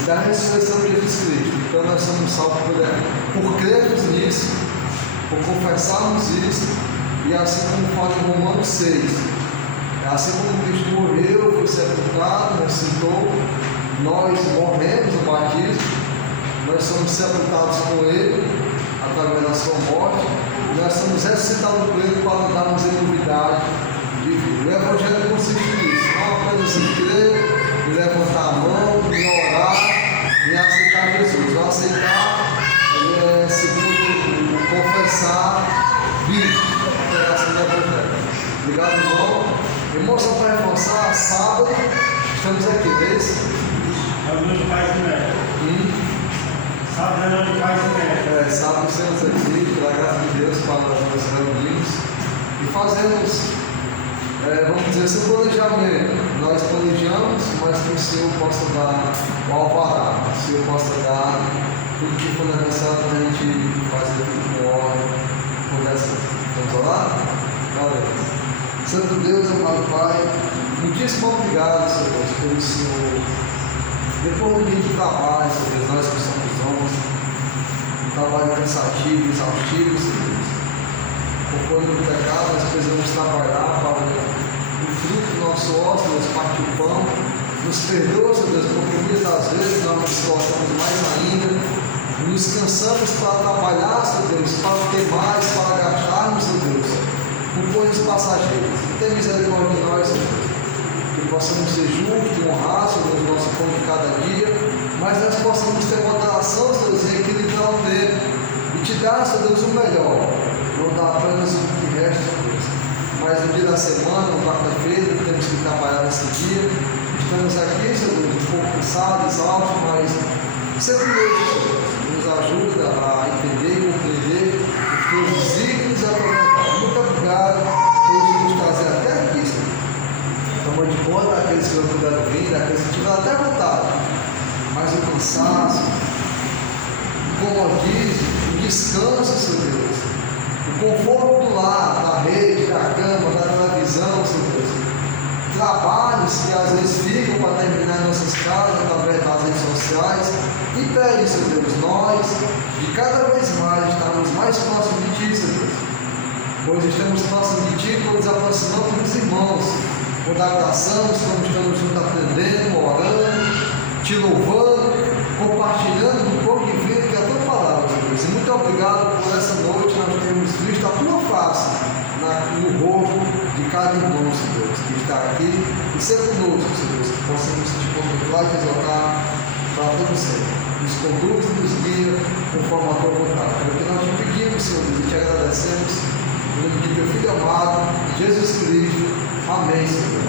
e da ressurreição de Jesus Cristo. Então nós somos salvos por crermos nisso, por confessarmos isso, e assim como fala em Romanos 6, assim como Cristo morreu, foi sepultado, ressuscitou, nós morremos no batismo, nós somos sepultados com Ele através da sua morte. Nós somos ressuscitados por Ele para darmos a novidade de vida. O Evangelho consiste nisso, não apenas em crer, em levantar a mão, em orar, em aceitar Jesus. O aceitar é segundo confessar, vive a pregação do Evangelho. Obrigado, irmão. Irmão, só para reforçar, sábado estamos aqui, desde Reunião de pais e médicos. Sábado é reunião de pais e médicos. Sábado estamos aqui, pela graça de Deus, para nos reunirmos e fazemos, vamos dizer, esse planejamento. Nós planejamos, mas que o Senhor possa dar o alvará, o Senhor possa dar tudo que for necessário para a gente fazer tudo com ordem, com essa. Vamos orar? Valeu. Santo Deus, amado Pai, muitíssimo obrigado, Senhor Deus, pelo Senhor. Depois do dia de trabalho, Senhor Deus, nós que somos homens, um trabalho cansativo, exaustivo, Senhor Deus. Por conta do pecado, nós precisamos trabalhar para o fruto do nosso ócio, Deus, parte o pão. Nos perdoa, Senhor Deus, porque muitas das vezes nós nos esforçamos mais ainda, nos cansamos para trabalhar, Senhor Deus, para ter mais, para gastarmos, Senhor Deus, com coisas passageiras. Tem misericórdia de nós, Senhor Deus, que possamos ser justos e honrar, Senhor Deus, nosso pão de cada dia, mas nós possamos ter moderação, Senhor Deus, e equilibrar o tempo e te dar, Senhor Deus, o melhor, não dar apenas o que resta, Senhor Deus, mas no dia da semana, na quarta-feira, temos que trabalhar nesse dia. Estamos aqui, Senhor Deus, um pouco cansados, exaustos, mas sempre Deus, Senhor Deus, nos ajuda a entender e compreender os teus desígnios e a tua vontade. Muito obrigado por nos trazer até aqui, Senhor. Tomou de conta daqueles que não puderam vir, daqueles que tiveram até vontade, mas o cansaço, o comodismo, o descanso, Senhor Deus, o conforto do lar, da rede, da cama, da televisão, Senhor Deus, trabalhos que às vezes ficam para terminar em nossas casas, através das redes sociais, e pede, Senhor Deus, nós, de cada vez mais, estarmos mais próximos de Ti, Senhor Deus, pois estamos próximos de Ti, quando nos aproximamos dos irmãos, quando abraçamos, quando estamos juntos aprendendo, orando, Te louvando, compartilhando um pouco de vida que é a Tua palavra, Senhor Deus. E muito obrigado por essa noite, nós temos visto a Tua face no rosto de cada irmão, Senhor Deus, que está aqui, e ser conosco, Senhor Deus, que possamos Te contemplar e Te exaltar para todo sempre. Nos conduz e nos guia conforme a Tua vontade. É o que nós Te pedimos, Senhor Deus, e Te agradecemos, em nome de Teu Filho amado, Jesus Cristo. Amém, Senhor.